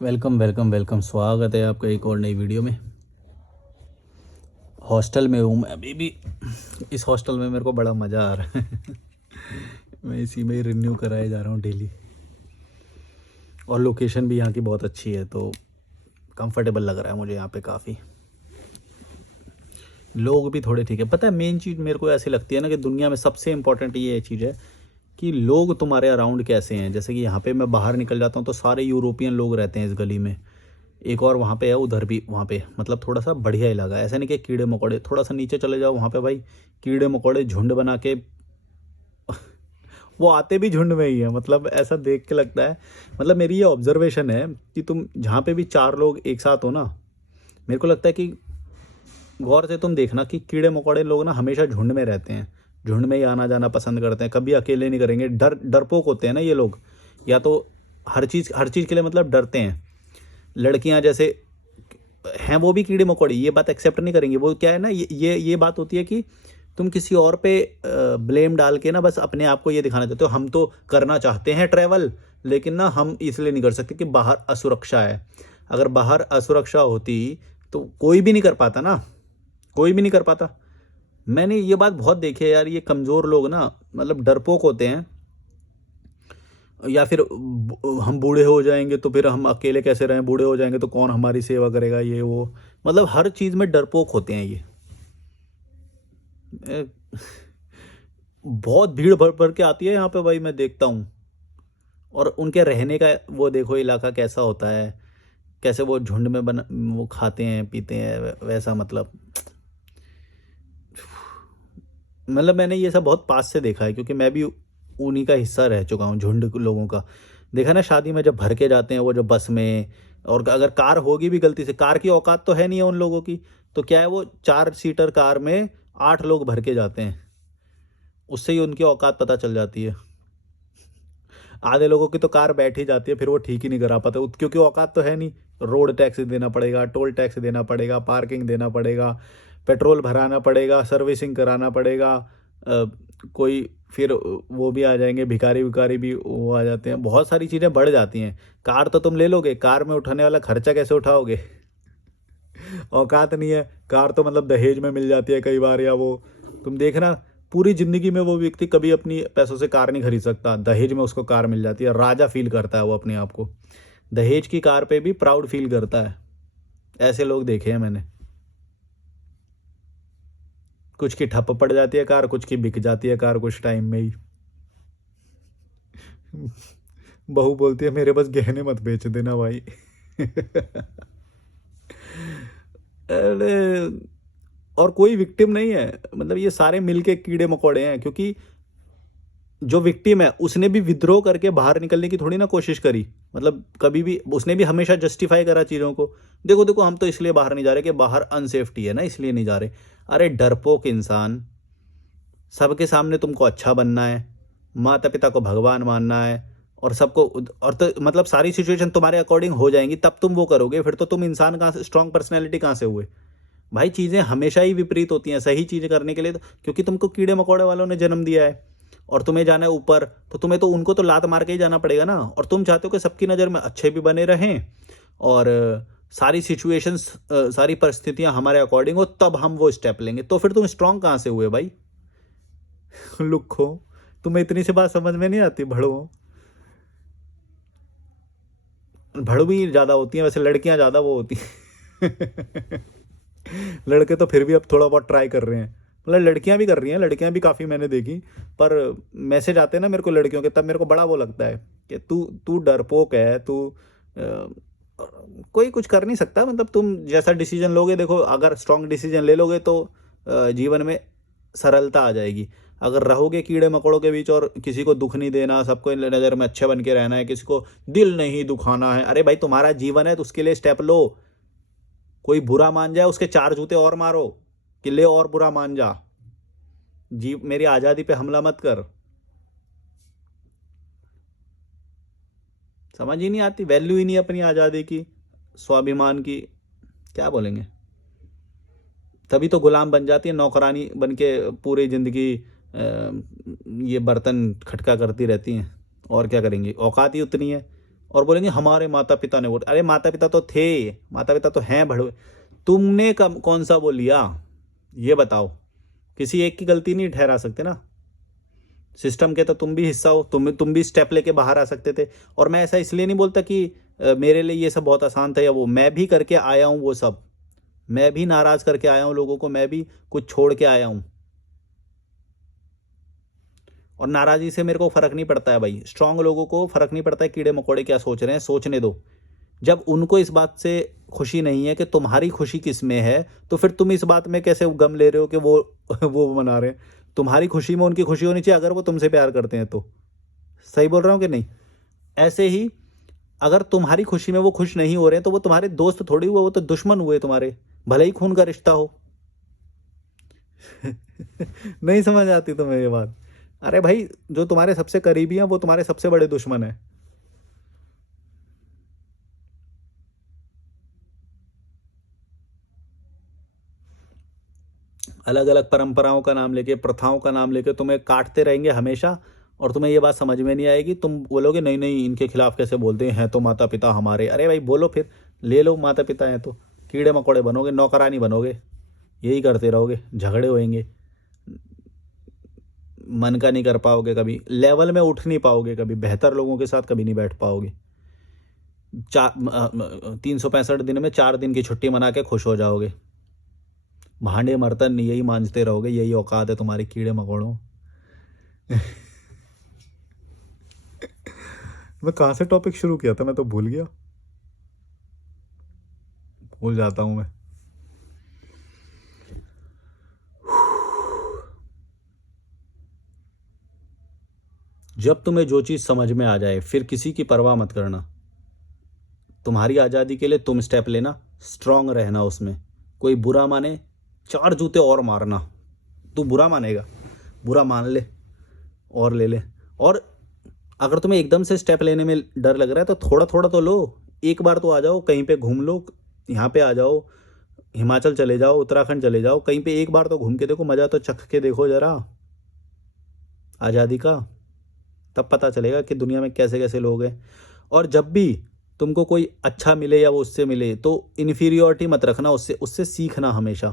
Welcome welcome welcome, स्वागत है आपका एक और नई वीडियो में। हॉस्टल में हूँ मैं अभी भी। इस हॉस्टल में मेरे को बड़ा मज़ा आ रहा है। मैं इसी में ही रिन्यू कराए जा रहा हूँ डेली। और लोकेशन भी यहाँ की बहुत अच्छी है, तो कंफर्टेबल लग रहा है मुझे यहाँ पे काफ़ी। लोग भी थोड़े ठीक है। पता है, मेन चीज़ मेरे को ऐसी लगती है ना कि दुनिया में सबसे इम्पोर्टेंट ये चीज़ है कि लोग तुम्हारे अराउंड कैसे हैं। जैसे कि यहाँ पे मैं बाहर निकल जाता हूँ तो सारे यूरोपियन लोग रहते हैं इस गली में। एक और वहाँ पे है, उधर भी वहाँ पे मतलब थोड़ा सा बढ़िया इलाका है। ऐसा नहीं कि कीड़े मकोड़े, थोड़ा सा नीचे चले जाओ वहाँ पे भाई कीड़े मकोड़े झुंड बना के वो आते भी झुंड में ही है। मतलब ऐसा देख के लगता है, मतलब मेरी ये ऑब्जर्वेशन है कि तुम जहाँ पे भी चार लोग एक साथ हो ना, मेरे को लगता है कि गौर से तुम देखना कि कीड़े मकोड़े लोग ना हमेशा झुंड में रहते हैं। झुंड में ही आना जाना पसंद करते हैं, कभी अकेले नहीं करेंगे। डरपोक होते हैं ना ये लोग। या तो हर चीज़ के लिए मतलब डरते हैं। लड़कियां जैसे हैं वो भी कीड़े मकोड़े ये बात एक्सेप्ट नहीं करेंगे। वो क्या है ना, ये बात होती है कि तुम किसी और पे ब्लेम डाल के ना बस अपने आप को ये दिखाना चाहते हो हम तो करना चाहते हैं ट्रैवल, लेकिन ना हम इसलिए नहीं कर सकते कि बाहर असुरक्षा है। अगर बाहर असुरक्षा होती तो कोई भी नहीं कर पाता ना, कोई भी नहीं कर पाता। मैंने ये बात बहुत देखी है यार, ये कमज़ोर लोग ना मतलब डरपोक होते हैं। या फिर हम बूढ़े हो जाएंगे तो फिर हम अकेले कैसे रहें, बूढ़े हो जाएंगे तो कौन हमारी सेवा करेगा, ये वो। मतलब हर चीज़ में डरपोक होते हैं ये। ए, बहुत भीड़ भर भर के आती है यहाँ पे भाई, मैं देखता हूँ। और उनके रहने का वो देखो इलाका कैसा होता है, कैसे वो झुंड में बना वो खाते हैं पीते हैं वैसा। मतलब मैंने ये सब बहुत पास से देखा है, क्योंकि मैं भी उन्हीं का हिस्सा रह चुका हूँ, झुंड लोगों का। देखा ना शादी में जब भर के जाते हैं वो जो बस में। और अगर कार होगी भी गलती से, कार की औकात तो है नहीं है उन लोगों की, तो क्या है वो 4 सीटर कार में 8 लोग भर के जाते हैं। उससे ही उनकी औकात पता चल जाती है। आधे लोगों की तो कार बैठ ही जाती है, फिर वो ठीक ही नहीं करा पाते क्योंकि औकात तो है नहीं। रोड टैक्स देना पड़ेगा, टोल टैक्स देना पड़ेगा, पार्किंग देना पड़ेगा, पेट्रोल भराना पड़ेगा, सर्विसिंग कराना पड़ेगा। कोई फिर वो भी आ जाएंगे, भिखारी विकारी भी वो आ जाते हैं, बहुत सारी चीज़ें बढ़ जाती हैं। कार तो तुम ले लोगे, कार में उठाने वाला खर्चा कैसे उठाओगे? औकात नहीं है। कार तो मतलब दहेज में मिल जाती है कई बार, या वो तुम देखना पूरी जिंदगी में वो व्यक्ति कभी अपनी पैसों से कार नहीं खरीद सकता, दहेज में उसको कार मिल जाती है, राजा फील करता है वो अपने आप को। दहेज की कार पे भी प्राउड फील करता है। ऐसे लोग देखे हैं मैंने। कुछ की ठप पड़ जाती है कार, कुछ की बिक जाती है कार कुछ टाइम में ही। बहू बोलती है मेरे बस गहने मत बेच देना भाई। अरे, और कोई विक्टिम नहीं है, मतलब ये सारे मिलके कीड़े मकोड़े हैं। क्योंकि जो विक्टिम है उसने भी विद्रोह करके बाहर निकलने की थोड़ी ना कोशिश करी। मतलब कभी भी उसने भी हमेशा जस्टिफाई करा चीज़ों को। देखो देखो हम तो इसलिए बाहर नहीं जा रहे कि बाहर अनसेफ्टी है ना, इसलिए नहीं जा रहे। अरे डरपोक इंसान, सबके सामने तुमको अच्छा बनना है, माता पिता को भगवान मानना है, और सबको और तो मतलब सारी सिचुएशन तुम्हारे अकॉर्डिंग हो जाएंगी तब तुम वो करोगे। फिर तो तुम इंसान कहाँ से, स्ट्रॉन्ग पर्सनैलिटी कहाँ से हुए? भाई चीज़ें हमेशा ही विपरीत होती हैं सही चीज़ें करने के लिए तो, क्योंकि तुमको कीड़े मकोड़े वालों ने जन्म दिया है और तुम्हें जाना है ऊपर, तो तुम्हें तो उनको तो लात मार के ही जाना पड़ेगा ना। और तुम चाहते हो कि सबकी नज़र में अच्छे भी बने रहें, और सारी सिचुएशंस सारी परिस्थितियां हमारे अकॉर्डिंग हो, तब हम वो स्टेप लेंगे। तो फिर तुम स्ट्रांग कहाँ से हुए भाई? लुक्खो, तुम्हें इतनी सी बात समझ में नहीं आती? भड़ो भड़ू भी ज़्यादा होती हैं वैसे, लड़कियां ज़्यादा वो होती हैं। लड़के तो फिर भी अब थोड़ा बहुत ट्राई कर रहे हैं, मतलब लड़कियां भी कर रही हैं, लड़कियां भी काफ़ी मैंने देखी। पर मैसेज आते हैं ना मेरे को लड़कियों के, तब मेरे को बड़ा वो लगता है कि तू तू डरपोक है, तू कोई कुछ कर नहीं सकता। मतलब तुम जैसा डिसीजन लोगे, देखो अगर स्ट्रांग डिसीजन ले लोगे तो जीवन में सरलता आ जाएगी। अगर रहोगे कीड़े मकोड़ों के बीच और किसी को दुख नहीं देना, सबको नज़र में अच्छे बन के रहना है, किसी को दिल नहीं दुखाना है, अरे भाई तुम्हारा जीवन है तो उसके लिए स्टेप लो। कोई बुरा मान जाए उसके 4 जूते और मारो कि ले और बुरा मान जा। जी मेरी आज़ादी पे हमला मत कर। समझ ही नहीं आती, वैल्यू ही नहीं अपनी आज़ादी की, स्वाभिमान की। क्या बोलेंगे? तभी तो गुलाम बन जाती है, नौकरानी बन के पूरी ज़िंदगी ये बर्तन खटका करती रहती हैं। और क्या करेंगी, औकात ही उतनी है। और बोलेंगे हमारे माता पिता ने वोट। अरे माता पिता तो थे, माता पिता तो हैं भड़वे, तुमने कब कौन सा वो लिया, ये बताओ। किसी एक की गलती नहीं ठहरा सकते ना, सिस्टम के तो तुम भी हिस्सा हो, तुम भी स्टेप लेके बाहर आ सकते थे। और मैं ऐसा इसलिए नहीं बोलता कि मेरे लिए ये सब बहुत आसान था या वो, मैं भी करके आया हूँ वो सब, मैं भी नाराज करके आया हूँ लोगों को, मैं भी कुछ छोड़ के आया हूँ। और नाराज़ी से मेरे को फ़र्क नहीं पड़ता है भाई, स्ट्रांग लोगों को फ़र्क नहीं पड़ता है कीड़े मकोड़े क्या सोच रहे हैं, सोचने दो। जब उनको इस बात से खुशी नहीं है कि तुम्हारी खुशी किस में है, तो फिर तुम इस बात में कैसे गम ले रहे हो कि वो वो मना रहे हैं। तुम्हारी खुशी में उनकी खुशी होनी चाहिए, अगर वो तुमसे प्यार करते हैं तो। सही बोल रहा हूँ कि नहीं? ऐसे ही अगर तुम्हारी खुशी में वो खुश नहीं हो रहे हैं, तो वो तुम्हारे दोस्त थोड़ी हुए, वो तो दुश्मन हुए तुम्हारे, भले ही खून का रिश्ता हो। नहीं समझ आती तुम्हें ये बात? अरे भाई, जो तुम्हारे सबसे करीबी हैं वो तुम्हारे सबसे बड़े दुश्मन हैं। अलग अलग परंपराओं का नाम लेके, प्रथाओं का नाम लेके तुम्हें काटते रहेंगे हमेशा, और तुम्हें ये बात समझ में नहीं आएगी। तुम बोलोगे नहीं नहीं, इनके खिलाफ कैसे बोलते हैं, तो माता पिता हमारे। अरे भाई बोलो फिर, ले लो, माता पिता हैं तो कीड़े मकोड़े बनोगे, नौकरानी बनोगे, यही करते रहोगे, झगड़े होएंगे, मन का नहीं कर पाओगे, कभी लेवल में उठ नहीं पाओगे, कभी बेहतर लोगों के साथ कभी नहीं बैठ पाओगे। 365 दिन में 4 दिन की छुट्टी मना के खुश हो जाओगे, भांडे बर्तन यही मांजते रहोगे, यही औकात है तुम्हारी कीड़े मकोड़ों। मैं कहाँ से टॉपिक शुरू किया था, मैं तो भूल गया, भूल जाता हूँ मैं। जब तुम्हें जो चीज़ समझ में आ जाए, फिर किसी की परवाह मत करना। तुम्हारी आज़ादी के लिए तुम स्टेप लेना, स्ट्रांग रहना उसमें। कोई बुरा माने, 4 जूते और मारना। तू बुरा मानेगा, बुरा मान ले और ले ले। और अगर तुम्हें एकदम से स्टेप लेने में डर लग रहा है, तो थोड़ा थोड़ा तो लो। एक बार तो आ जाओ, कहीं पे घूम लो, यहाँ पे आ जाओ, हिमाचल चले जाओ, उत्तराखंड चले जाओ, कहीं पे एक बार तो घूम के देखो, मज़ा तो चख के देखो ज़रा आज़ादी का। तब पता चलेगा कि दुनिया में कैसे कैसे लोग हैं। और जब भी तुमको कोई अच्छा मिले या वो उससे मिले, तो इन्फीरियॉरिटी मत रखना, उससे उससे सीखना हमेशा।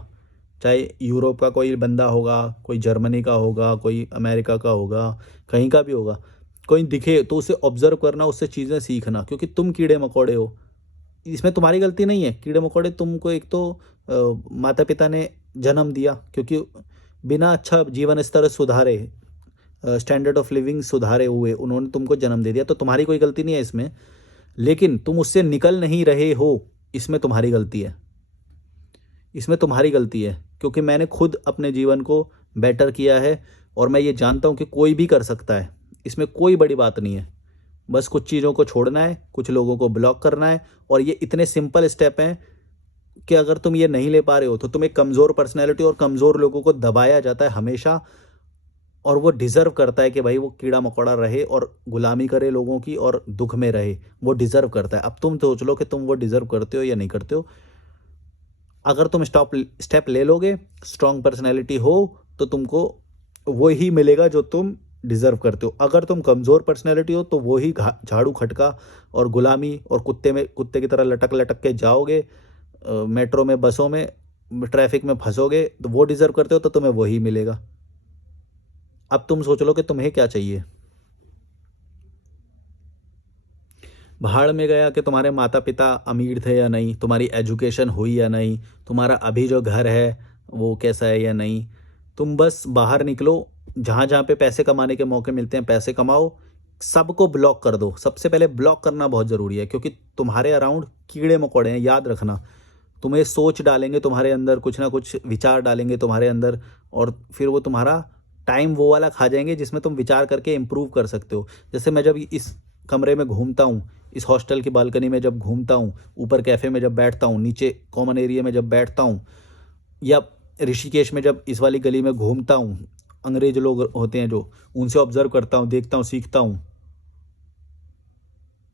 चाहे यूरोप का कोई बंदा होगा, कोई जर्मनी का होगा, कोई अमेरिका का होगा, कहीं का भी होगा, कोई दिखे तो उसे ऑब्जर्व करना, उससे चीज़ें सीखना, क्योंकि तुम कीड़े मकोड़े हो, इसमें तुम्हारी गलती नहीं है। कीड़े मकोड़े तुमको एक तो माता पिता ने जन्म दिया, क्योंकि बिना अच्छा जीवन स्तर सुधारे, स्टैंडर्ड ऑफ लिविंग सुधारे हुए उन्होंने तुमको जन्म दे दिया, तो तुम्हारी कोई गलती नहीं है इसमें। लेकिन तुम उससे निकल नहीं रहे हो, इसमें तुम्हारी गलती है, इसमें तुम्हारी गलती है। क्योंकि मैंने खुद अपने जीवन को बेटर किया है, और मैं ये जानता हूँ कि कोई भी कर सकता है, इसमें कोई बड़ी बात नहीं है। बस कुछ चीज़ों को छोड़ना है, कुछ लोगों को ब्लॉक करना है, और ये इतने सिंपल स्टेप हैं कि अगर तुम ये नहीं ले पा रहे हो, तो तुम एक कमज़ोर पर्सनैलिटी, और कमज़ोर लोगों को दबाया जाता है हमेशा, और वो डिज़र्व करता है कि भाई वो कीड़ा मकोड़ा रहे और गुलामी करे लोगों की और दुख में रहे, वो डिज़र्व करता है। अब तुम सोच लो कि तुम वो डिज़र्व करते हो या नहीं करते हो। अगर तुम स्टेप ले लोगे, स्ट्रॉन्ग पर्सनैलिटी हो, तो तुमको वो ही मिलेगा जो तुम डिज़र्व करते हो। अगर तुम कमज़ोर पर्सनैलिटी हो, तो वो ही झाड़ू खटका और गुलामी और कुत्ते की तरह लटक लटक के जाओगे, मेट्रो में, बसों में, ट्रैफिक में फंसोगे, तो वो डिज़र्व करते हो तो तुम्हें वही मिलेगा। अब तुम सोच लो कि तुम्हें क्या चाहिए। भाड़ में गया कि तुम्हारे माता पिता अमीर थे या नहीं, तुम्हारी एजुकेशन हुई या नहीं, तुम्हारा अभी जो घर है वो कैसा है या नहीं। तुम बस बाहर निकलो, जहाँ जहाँ पे पैसे कमाने के मौके मिलते हैं पैसे कमाओ, सबको ब्लॉक कर दो। सबसे पहले ब्लॉक करना बहुत ज़रूरी है, क्योंकि तुम्हारे अराउंड कीड़े मकोड़े हैं, याद रखना। तुम्हें सोच डालेंगे तुम्हारे अंदर, कुछ ना कुछ विचार डालेंगे तुम्हारे अंदर, और फिर वो तुम्हारा टाइम वो वाला खा जाएंगे जिसमें तुम विचार करके इम्प्रूव कर सकते हो। जैसे मैं जब इस कमरे में घूमता हूँ, इस हॉस्टल की बालकनी में जब घूमता हूँ, ऊपर कैफ़े में जब बैठता हूँ, नीचे कॉमन एरिया में जब बैठता हूँ, या ऋषिकेश में जब इस वाली गली में घूमता हूँ, अंग्रेज लोग होते हैं जो, उनसे ऑब्जर्व करता हूँ, देखता हूँ, सीखता हूँ,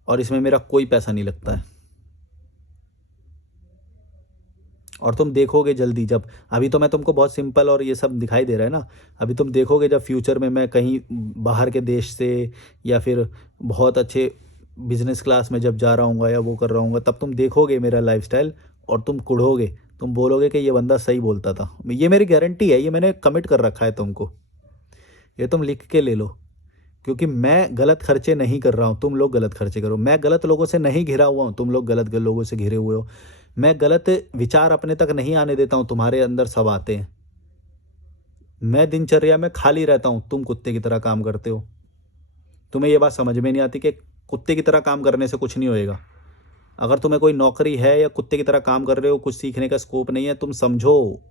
और इसमें मेरा कोई पैसा नहीं लगता है। और तुम देखोगे जल्दी, जब अभी तो मैं तुमको बहुत सिंपल और ये सब दिखाई दे रहा है ना, अभी तुम देखोगे जब फ्यूचर में मैं कहीं बाहर के देश से या फिर बहुत अच्छे बिजनेस क्लास में जब जा रहा हूँगा या वो कर रहा हूँगा, तब तुम देखोगे मेरा लाइफस्टाइल और तुम कुढ़ोगे, तुम बोलोगे कि ये बंदा सही बोलता था। ये मेरी गारंटी है, ये मैंने कमिट कर रखा है तुमको, ये तुम लिख के ले लो। क्योंकि मैं गलत खर्चे नहीं कर रहा हूँ, तुम लोग गलत खर्चे करो। मैं गलत लोगों से नहीं घिरा हुआ हूँ, तुम लोग गलत लोगों से घिरे हुए हो। मैं गलत विचार अपने तक नहीं आने देता हूँ, तुम्हारे अंदर सब आते हैं। मैं दिनचर्या में खाली रहता हूँ, तुम कुत्ते की तरह काम करते हो। तुम्हें ये बात समझ में नहीं आती कि कुत्ते की तरह काम करने से कुछ नहीं होएगा। अगर तुम्हें कोई नौकरी है या कुत्ते की तरह काम कर रहे हो, कुछ सीखने का स्कोप नहीं है, तुम समझो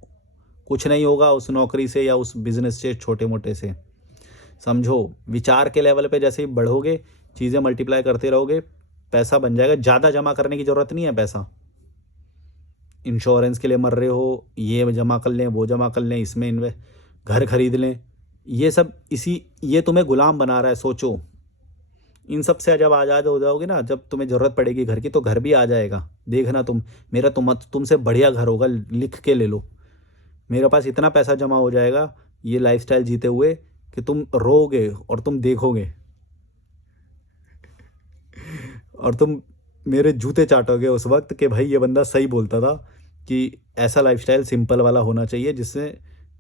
कुछ नहीं होगा उस नौकरी से या उस बिजनेस से, छोटे मोटे से। समझो, विचार के लेवल पे जैसे ही बढ़ोगे, चीज़ें मल्टीप्लाई करते रहोगे, पैसा बन जाएगा। ज़्यादा जमा करने की ज़रूरत नहीं है पैसा। इंश्योरेंस के लिए मर रहे हो, ये जमा कर लें, वो जमा कर लें, इसमें घर खरीद लें, ये सब ये तुम्हें गुलाम बना रहा है। सोचो, इन सब से जब आज़ाद हो जाओगे ना, जब तुम्हें ज़रूरत पड़ेगी घर की, तो घर भी आ जाएगा। देखना तुम, मेरा तुमसे बढ़िया घर होगा, लिख के ले लो। मेरे पास इतना पैसा जमा हो जाएगा ये लाइफस्टाइल जीते हुए कि तुम रोओगे और तुम देखोगे और तुम मेरे जूते चाटोगे उस वक्त कि भाई ये बंदा सही बोलता था, कि ऐसा लाइफस्टाइल सिंपल वाला होना चाहिए जिससे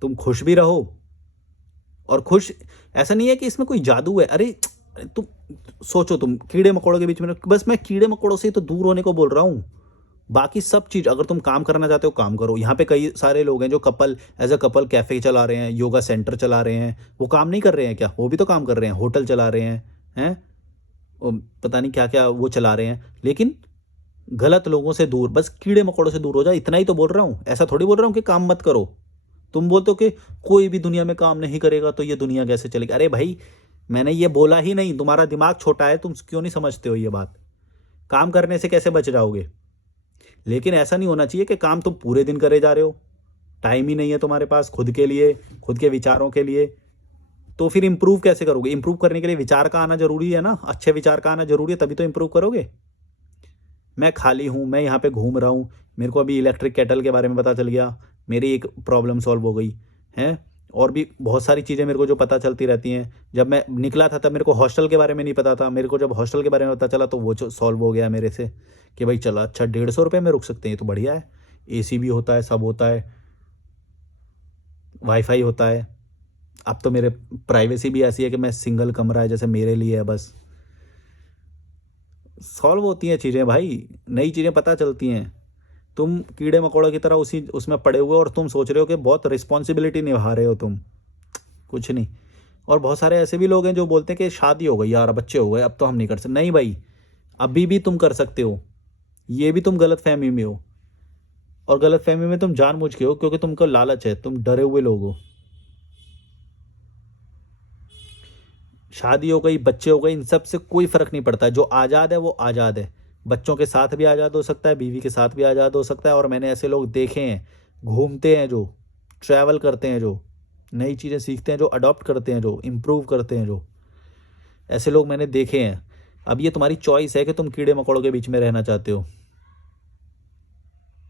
तुम खुश भी रहो। और खुश ऐसा नहीं है कि इसमें कोई जादू है। अरे तुम सोचो, तुम कीड़े मकोड़ों के बीच में, बस मैं कीड़े मकोड़ों से ही तो दूर होने को बोल रहा हूँ। बाकी सब चीज़, अगर तुम काम करना चाहते हो काम करो। यहाँ पे कई सारे लोग हैं जो एज अ कपल कैफ़े चला रहे हैं, योगा सेंटर चला रहे हैं। वो काम नहीं कर रहे हैं क्या? वो भी तो काम कर रहे हैं, होटल चला रहे हैं पता नहीं क्या क्या वो चला रहे हैं। लेकिन गलत लोगों से दूर, बस कीड़े मकोड़ों से दूर हो जाए, इतना ही तो बोल रहा हूँ। ऐसा थोड़ी बोल रहा हूँ कि काम मत करो। तुम बोलते हो कि कोई भी दुनिया में काम नहीं करेगा तो ये दुनिया कैसे चलेगी। अरे भाई, मैंने ये बोला ही नहीं, तुम्हारा दिमाग छोटा है, तुम क्यों नहीं समझते हो ये बात। काम करने से कैसे बच जाओगे। लेकिन ऐसा नहीं होना चाहिए कि काम तुम पूरे दिन करे जा रहे हो, टाइम ही नहीं है तुम्हारे पास खुद के लिए, खुद के विचारों के लिए। तो फिर इंप्रूव कैसे करोगे? इंप्रूव करने के लिए विचार का आना जरूरी है ना, अच्छे विचार का आना जरूरी है, तभी तो इंप्रूव करोगे। मैं खाली हूँ, मैं यहाँ पे घूम रहा हूँ, मेरे को अभी इलेक्ट्रिक केटल के बारे में पता चल गया, मेरी एक प्रॉब्लम सॉल्व हो गई है। और भी बहुत सारी चीज़ें मेरे को जो पता चलती रहती हैं। जब मैं निकला था तब मेरे को हॉस्टल के बारे में नहीं पता था, मेरे को जब हॉस्टल के बारे में पता चला तो वो जो सॉल्व हो गया मेरे से, कि भाई चला अच्छा 150 रुपये में रुक सकते हैं, ये तो बढ़िया है। एसी भी होता है, सब होता है, वाईफाई होता है। अब तो मेरे प्राइवेसी भी ऐसी है कि मैं सिंगल कमरा है जैसे मेरे लिए है, बस सॉल्व होती हैं चीज़ें भाई, नई चीज़ें पता चलती हैं। तुम कीड़े मकोड़ों की तरह उसमें पड़े हुए और तुम सोच रहे हो कि बहुत रिस्पॉन्सिबिलिटी निभा रहे हो तुम, कुछ नहीं। और बहुत सारे ऐसे भी लोग हैं जो बोलते हैं कि शादी हो गई यार, बच्चे हो गए, अब तो हम नहीं कर सकते। नहीं भाई, अभी भी तुम कर सकते हो, ये भी तुम गलत फहमी में हो। और गलत फहमी में तुम जानबूझ के हो, क्योंकि तुमको लालच है, तुम डरे हुए लोग हो। शादी हो गई, बच्चे हो गए, इन सब से कोई फ़र्क नहीं पड़ता। जो आज़ाद है वो आज़ाद है। बच्चों के साथ भी आज़ाद हो सकता है, बीवी के साथ भी आज़ाद हो सकता है। और मैंने ऐसे लोग देखे हैं, घूमते हैं जो, ट्रैवल करते हैं जो, नई चीज़ें सीखते हैं जो, अडॉप्ट करते हैं जो, इम्प्रूव करते हैं जो, ऐसे लोग मैंने देखे हैं। अब ये तुम्हारी चॉइस है कि तुम कीड़े मकोड़ों के बीच में रहना चाहते हो।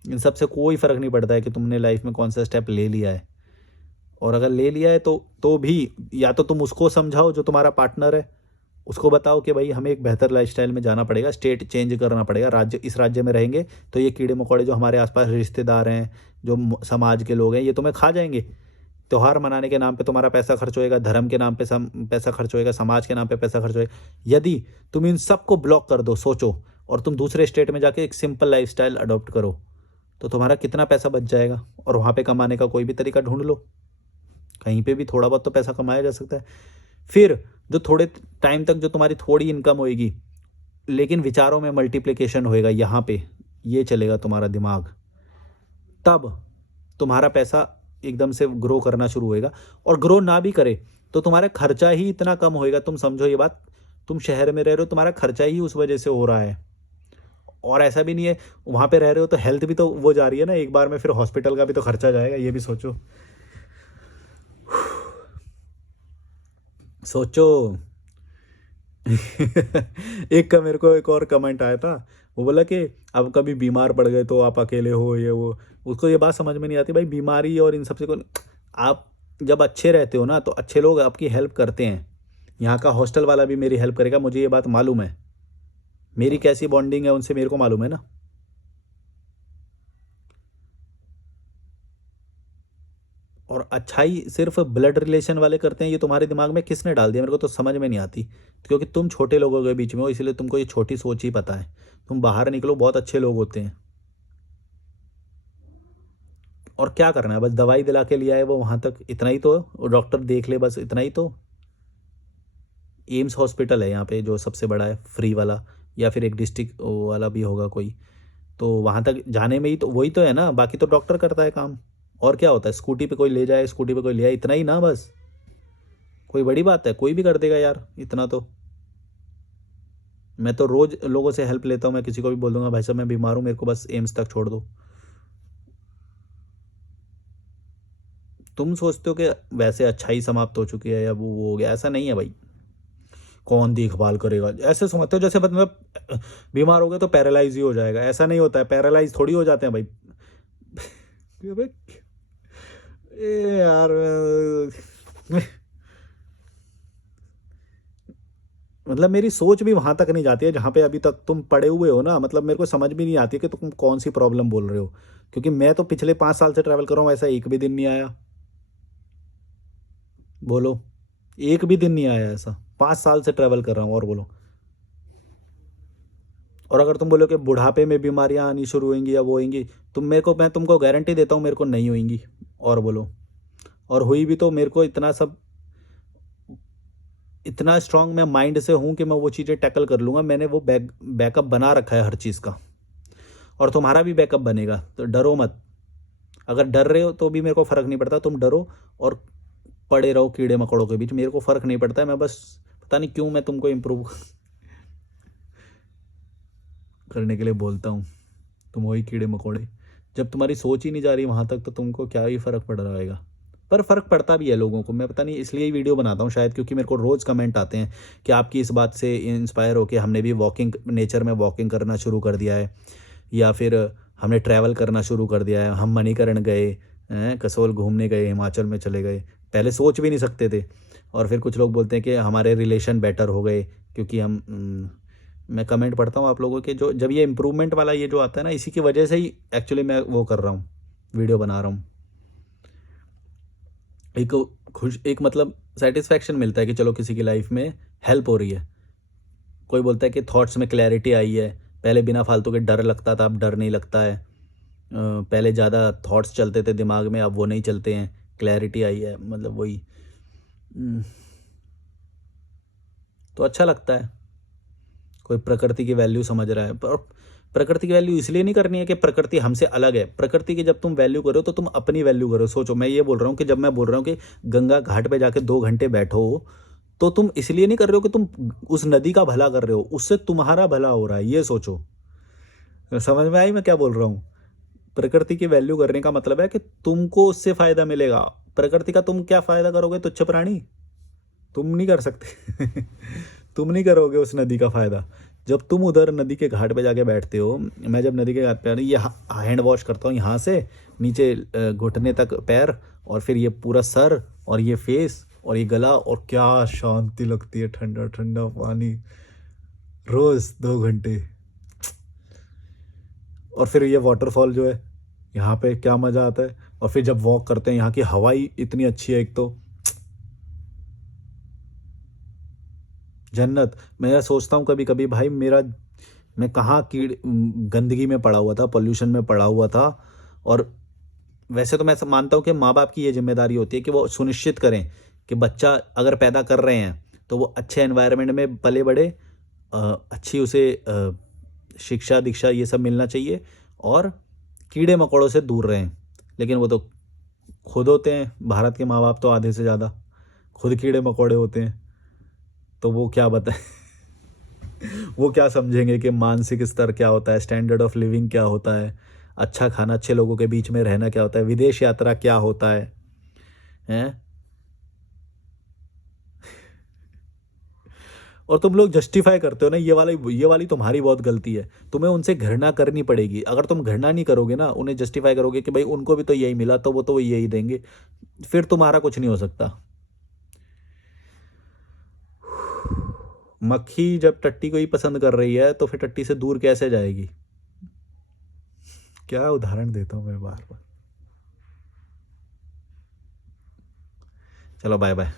इन सब से कोई फ़र्क नहीं पड़ता है कि तुमने लाइफ में कौन सा स्टेप ले लिया है। और अगर ले लिया है तो भी या तो तुम उसको समझाओ जो तुम्हारा पार्टनर है, उसको बताओ कि भाई हमें एक बेहतर लाइफस्टाइल में जाना पड़ेगा, स्टेट चेंज करना पड़ेगा, इस राज्य में रहेंगे तो ये कीड़े मकोड़े जो हमारे आसपास रिश्तेदार हैं, जो समाज के लोग हैं, ये तुम्हें खा जाएंगे। त्योहार मनाने के नाम पे तुम्हारा पैसा खर्च होएगा, धर्म के नाम पे पैसा खर्च होएगा, समाज के नाम पे पैसा खर्च होएगा। यदि तुम इन सबको ब्लॉक कर दो, सोचो, और तुम दूसरे स्टेट में जाके एक सिंपल लाइफस्टाइल अडॉप्ट करो, तो तुम्हारा कितना पैसा बच जाएगा। और वहाँ पे कमाने का कोई भी तरीका ढूंढ लो, कहीं पे भी थोड़ा बहुत तो पैसा कमाया जा सकता है। फिर जो थोड़े टाइम तक जो तुम्हारी थोड़ी इनकम होएगी, लेकिन विचारों में मल्टीप्लिकेशन होएगा, यहाँ पे ये चलेगा तुम्हारा दिमाग, तब तुम्हारा पैसा एकदम से ग्रो करना शुरू होएगा। और ग्रो ना भी करे तो तुम्हारा खर्चा ही इतना कम होएगा। तुम समझो ये बात, तुम शहर में रह रहे हो, तुम्हारा खर्चा ही उस वजह से हो रहा है। और ऐसा भी नहीं है, वहाँ पे रह रहे हो तो हेल्थ भी तो वो जा रही है ना, एक बार में फिर हॉस्पिटल का भी तो खर्चा जाएगा, ये भी सोचो। सोचो। एक का मेरे को एक और कमेंट आया था, वो बोला कि अब कभी बीमार पड़ गए तो आप अकेले हो, ये वो। उसको ये बात समझ में नहीं आती भाई, बीमारी और इन सब से आप जब अच्छे रहते हो ना तो अच्छे लोग आपकी हेल्प करते हैं। यहाँ का हॉस्टल वाला भी मेरी हेल्प करेगा, मुझे ये बात मालूम है। मेरी कैसी बॉन्डिंग है उनसे मेरे को मालूम है ना। और अच्छाई सिर्फ ब्लड रिलेशन वाले करते हैं, ये तुम्हारे दिमाग में किसने डाल दिया, मेरे को तो समझ में नहीं आती। क्योंकि तुम छोटे लोगों के बीच में हो, इसलिए तुमको ये छोटी सोच ही पता है। तुम बाहर निकलो, बहुत अच्छे लोग होते हैं। और क्या करना है, बस दवाई दिला के लिया है वो वहाँ तक, इतना ही तो, डॉक्टर देख ले, बस इतना ही तो। एम्स हॉस्पिटल है यहाँ पे जो सबसे बड़ा है फ्री वाला, या फिर एक डिस्ट्रिक्ट वाला भी होगा कोई, तो वहाँ तक जाने में ही तो वही तो है ना, बाकी तो डॉक्टर करता है काम। और क्या होता है, स्कूटी पे कोई ले जाए, स्कूटी पे कोई ले आए, इतना ही ना बस। कोई बड़ी बात है, कोई भी कर देगा यार इतना तो। मैं तो रोज़ लोगों से हेल्प लेता हूँ, मैं किसी को भी बोल दूंगा भाई साहब मैं बीमार हूँ, मेरे को बस एम्स तक छोड़ दो। तुम सोचते हो कि वैसे अच्छाई समाप्त हो चुकी है या वो हो गया, ऐसा नहीं है भाई। कौन देखभाल करेगा, ऐसे समझते हो जैसे मतलब बीमार हो गए तो पैरालाइज ही हो जाएगा, ऐसा नहीं होता है, पैरालाइज थोड़ी हो जाते हैं भाई। अबे, ए यार मतलब मेरी सोच भी वहां तक नहीं जाती है जहां पे अभी तक तुम पड़े हुए हो ना, मतलब मेरे को समझ भी नहीं आती है कि तुम कौन सी प्रॉब्लम बोल रहे हो। क्योंकि मैं तो पिछले 5 साल से ट्रैवल कर रहा हूँ, ऐसा एक भी दिन नहीं आया। बोलो, एक भी दिन नहीं आया ऐसा, 5 साल से ट्रैवल कर रहा हूँ, और बोलो। और अगर तुम बोलो कि बुढ़ापे में बीमारियां आनी शुरू होंगी या वो होंगी, मैं तुमको गारंटी देता हूँ मेरे को नहीं होंगी। और बोलो, और हुई भी तो मेरे को इतना सब, इतना स्ट्रांग मैं माइंड से हूँ कि मैं वो चीज़ें टैकल कर लूँगा, मैंने वो बैकअप बना रखा है हर चीज़ का। और तुम्हारा भी बैकअप बनेगा, तो डरो मत। अगर डर रहे हो तो भी मेरे को फ़र्क नहीं पड़ता, तुम डरो और पड़े रहो कीड़े मकोड़ों के बीच, मेरे को फ़र्क नहीं पड़ता है। मैं बस, पता नहीं क्यों मैं तुमको इम्प्रूव करने के लिए बोलता हूँ, तुम वही कीड़े मकोड़े। जब तुम्हारी सोच ही नहीं जा रही वहाँ तक तो तुमको क्या ही फ़र्क पड़ रहा होगा। पर फ़र्क पड़ता भी है लोगों को, मैं पता नहीं इसलिए ही वीडियो बनाता हूँ शायद, क्योंकि मेरे को रोज़ कमेंट आते हैं कि आपकी इस बात से इंस्पायर होकर हमने भी वॉकिंग, नेचर में वॉकिंग करना शुरू कर दिया है, या फिर हमने ट्रैवल करना शुरू कर दिया है, हम मणिकरण गए हैं, कसोल घूमने गए, हिमाचल में चले गए, पहले सोच भी नहीं सकते थे। और फिर कुछ लोग बोलते हैं कि हमारे रिलेशन बेटर हो गए क्योंकि हम मैं कमेंट पढ़ता हूँ आप लोगों के, जो जब ये इम्प्रूवमेंट वाला ये जो आता है ना, इसी की वजह से ही एक्चुअली मैं वो कर रहा हूँ, वीडियो बना रहा हूँ। एक खुश, एक मतलब सेटिस्फैक्शन मिलता है कि चलो किसी की लाइफ में हेल्प हो रही है। कोई बोलता है कि थॉट्स में क्लैरिटी आई है, पहले बिना फालतू के डर लगता था, अब डर नहीं लगता है। पहले ज़्यादा थॉट्स चलते थे दिमाग में, अब वो नहीं चलते हैं, क्लैरिटी आई है, मतलब वही। हम्म, तो अच्छा लगता है। कोई प्रकृति की वैल्यू समझ रहा है, पर प्रकृति की वैल्यू इसलिए नहीं करनी है कि प्रकृति हमसे अलग है। प्रकृति की जब तुम वैल्यू करो तो तुम अपनी वैल्यू करो। सोचो, मैं ये बोल रहा हूँ कि जब मैं बोल रहा हूँ कि गंगा घाट पे जाके 2 घंटे बैठो, तो तुम इसलिए नहीं कर रहे हो कि तुम उस नदी का भला कर रहे हो, उससे तुम्हारा भला हो रहा है, ये सोचो। समझ में आई मैं क्या बोल रहा हूँ। प्रकृति की वैल्यू करने का मतलब है कि तुमको उससे फायदा मिलेगा। प्रकृति का तुम क्या फायदा करोगे, तुच्छ प्राणी? तुम नहीं कर सकते तुम नहीं करोगे उस नदी का फायदा। जब तुम उधर नदी के घाट पे जाके बैठते हो, मैं जब नदी के घाट पे ये हैंड वॉश करता हूँ, यहाँ से नीचे घुटने तक पैर, और फिर ये पूरा सर, और ये फेस, और ये गला, और क्या शांति लगती है, ठंडा ठंडा पानी, रोज 2 घंटे। और फिर ये वाटरफॉल जो है यहाँ पे, क्या मज़ा आता है। और फिर जब वॉक करते हैं, यहाँ की हवाई इतनी अच्छी है, एक तो जन्नत। मैं सोचता हूँ कभी कभी भाई, मेरा, मैं कहाँ गंदगी में पड़ा हुआ था, पोल्यूशन में पड़ा हुआ था। और वैसे तो मैं सब मानता हूँ कि माँ बाप की ये जिम्मेदारी होती है कि वो सुनिश्चित करें कि बच्चा अगर पैदा कर रहे हैं तो वो अच्छे एनवायरनमेंट में पले बढ़े, अच्छी उसे शिक्षा दीक्षा ये सब मिलना चाहिए, और कीड़े मकोड़ों से दूर रहें। लेकिन वो तो खुद होते हैं, भारत के माँ बाप तो आधे से ज़्यादा खुद कीड़े मकोड़े होते हैं, तो वो क्या बताएं वो क्या समझेंगे कि मानसिक स्तर क्या होता है, स्टैंडर्ड ऑफ लिविंग क्या होता है, अच्छा खाना, अच्छे लोगों के बीच में रहना क्या होता है, विदेश यात्रा क्या होता है, हैं? और तुम लोग जस्टिफाई करते हो ना, ये वाली तुम्हारी बहुत गलती है। तुम्हें उनसे घृणा करनी पड़ेगी। अगर तुम घृणा नहीं करोगे ना, उन्हें जस्टिफाई करोगे कि भाई उनको भी तो यही मिला, तो वो तो यही देंगे, फिर तुम्हारा कुछ नहीं हो सकता। मक्खी जब टट्टी को ही पसंद कर रही है तो फिर टट्टी से दूर कैसे जाएगी? क्या उदाहरण देता हूँ मैं बार बार। चलो बाय बाय।